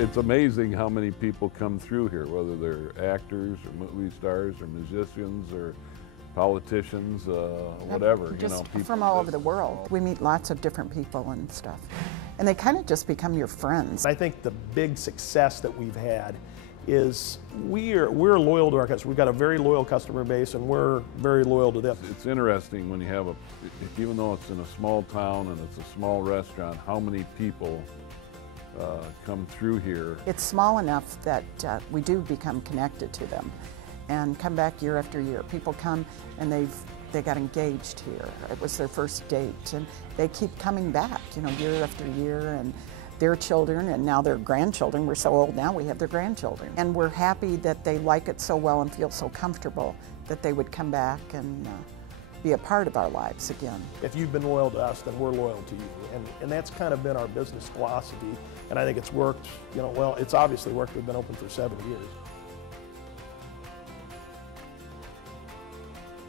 It's amazing how many people come through here, whether they're actors or movie stars or musicians or politicians, whatever. Just from all over the world. We meet lots of different people and stuff. And they kind of just become your friends. I think the big success that we've had is we're loyal to our customers. We've got a very loyal customer base, and we're very loyal to them. It's interesting when you have even though it's in a small town and it's a small restaurant, how many people come through here. It's small enough that we do become connected to them and come back year after year. People come and they got engaged here. It was their first date, and they keep coming back, year after year, and their children and now their grandchildren. We're so old now, we have their grandchildren. And we're happy that they like it so well and feel so comfortable that they would come back and be a part of our lives again. If you've been loyal to us, then we're loyal to you. And that's kind of been our business philosophy. And I think it's worked, well, it's obviously worked. We've been open for 7 years.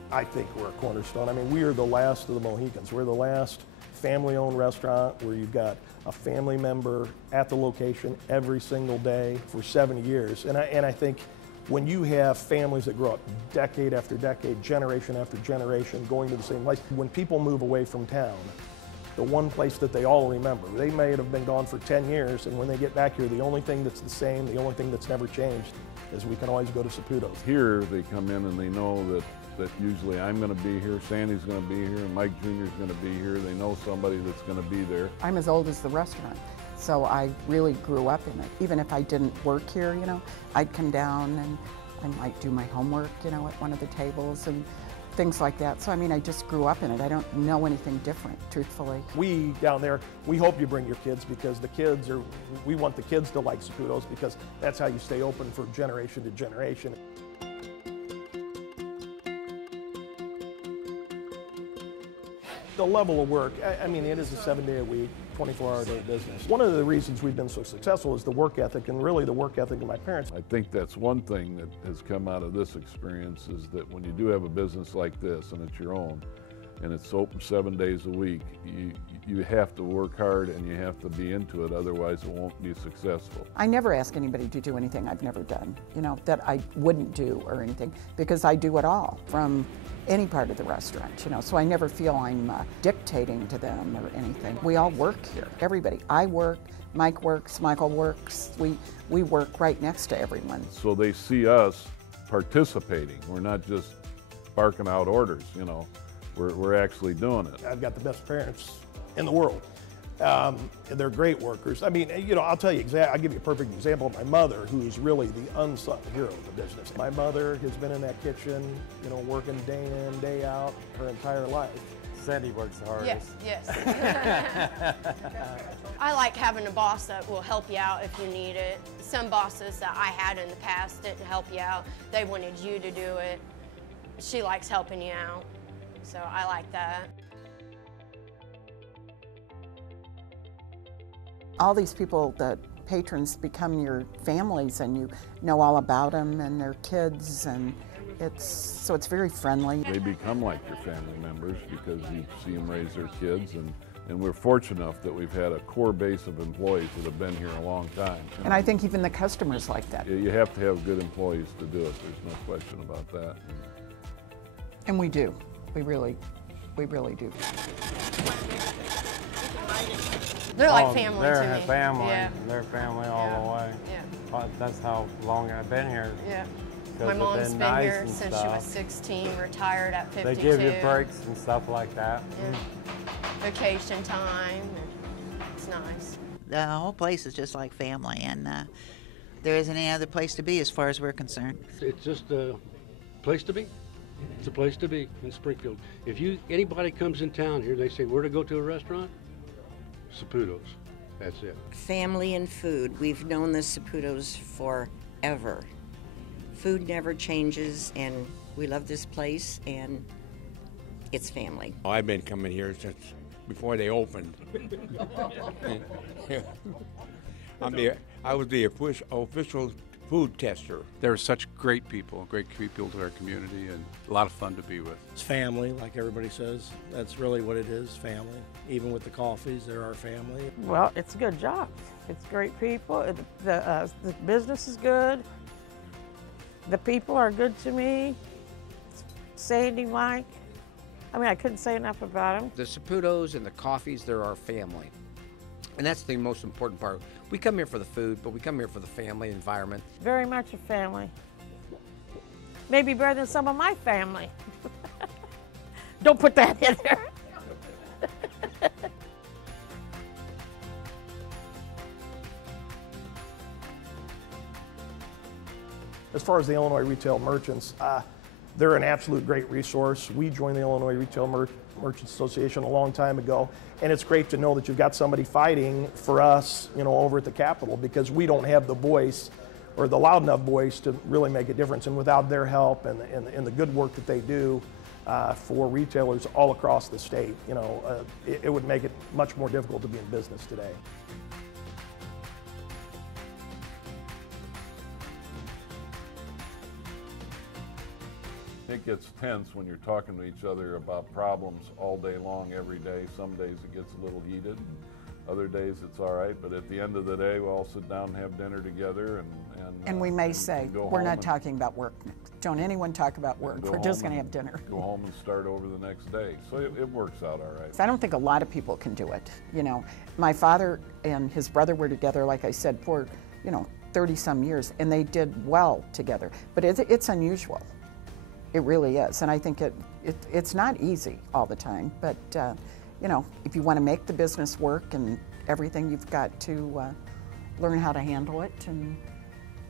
I think we're a cornerstone. I mean, we are the last of the Mohicans. We're the last family-owned restaurant where you've got a family member at the location every single day for 70 years. And I think when you have families that grow up decade after decade, generation after generation, going to the same place, when people move away from town, the one place that they all remember, they may have been gone for 10 years, and when they get back here, the only thing that's the same, the only thing that's never changed is we can always go to Saputo's. Here they come in and they know that usually I'm going to be here, Sandy's going to be here, and Mike Jr. is going to be here. They know somebody that's going to be there. I'm as old as the restaurant, so I really grew up in it. Even if I didn't work here, I'd come down and I might do my homework, at one of the tables and things like that. So, I just grew up in it. I don't know anything different, truthfully. We, down there, we hope you bring your kids because we want the kids to like Saputo's because that's how you stay open for generation to generation. The level of work, it is a 7-day-a-week, 24-hour-a-day business. One of the reasons we've been so successful is the work ethic, and really the work ethic of my parents. I think that's one thing that has come out of this experience is that when you do have a business like this and it's your own, and it's open 7 days a week, you have to work hard and you have to be into it, otherwise it won't be successful. I never ask anybody to do anything I've never done, that I wouldn't do or anything, because I do it all from any part of the restaurant, so I never feel I'm dictating to them or anything. We all work here, everybody. I work, Mike works, Michael works, we work right next to everyone. So they see us participating. We're not just barking out orders, we're actually doing it. I've got the best parents in the world. They're great workers. I'll tell you exactly, I'll give you a perfect example of my mother, who is really the unsung hero of the business. My mother has been in that kitchen, working day in, day out her entire life. Sandy works the hardest. Yes. I like having a boss that will help you out if you need it. Some bosses that I had in the past didn't help you out. They wanted you to do it. She likes helping you out, so I like that. All these people, the patrons, become your families, and you know all about them and their kids, and it's very friendly. They become like your family members because you see them raise their kids, and we're fortunate enough that we've had a core base of employees that have been here a long time. And I think even the customers like that. You have to have good employees to do it. There's no question about that. And we do. We really do. They're like family to me. They're family. Yeah. They're family all the way. Yeah. That's how long I've been here. Yeah. My mom's been here since she was 16, retired at 52. They give you breaks and stuff like that. Yeah. Vacation time. It's nice. The whole place is just like family, and there isn't any other place to be as far as we're concerned. It's just a place to be. It's a place to be in Springfield. If anybody comes in town here, they say, where to go to a restaurant? Saputo's. That's it. Family and food. We've known the Saputo's forever. Food never changes, and we love this place, and it's family. I've been coming here since before they opened. I was the official food tester. They're such great people to our community, and a lot of fun to be with. It's family, like everybody says. That's really what it is, family. Even with the coffees, they're our family. Well, it's a good job. It's great people. The business is good. The people are good to me. Sandy, Mike. I mean, I couldn't say enough about them. The Saputos and the coffees, they're our family. And that's the most important part. We come here for the food, but we come here for the family environment. Very much a family. Maybe better than some of my family. Don't put that in there. As far as the Illinois retail merchants, they're an absolute great resource. We joined the Illinois Retail Merchants Association a long time ago, and it's great to know that you've got somebody fighting for us, over at the Capitol, because we don't have the voice or the loud enough voice to really make a difference. And without their help and the good work that they do for retailers all across the state, it would make it much more difficult to be in business today. It gets tense when you're talking to each other about problems all day long, every day. Some days it gets a little heated, other days it's all right, but at the end of the day, we'll all sit down and have dinner together. And we may say, we're not talking about work. Don't anyone talk about work. We're just going to have dinner. Go home and start over the next day. So it works out all right. I don't think a lot of people can do it. My father and his brother were together, like I said, for 30-some years, and they did well together. But it's unusual. It really is, and I think it's not easy all the time, but if you want to make the business work and everything, you've got to learn how to handle it, and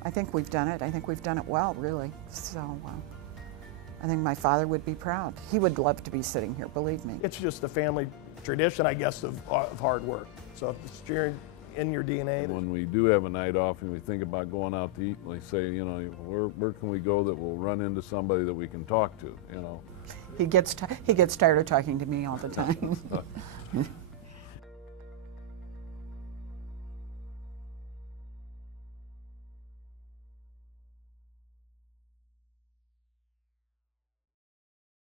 I think we've done it. I think we've done it well, really. So I think my father would be proud. He would love to be sitting here, believe me. It's just the family tradition, I guess, of hard work. So if it's in your DNA. When we do have a night off and we think about going out to eat, we say, where can we go that will run into somebody that we can talk to, He gets tired of talking to me all the time.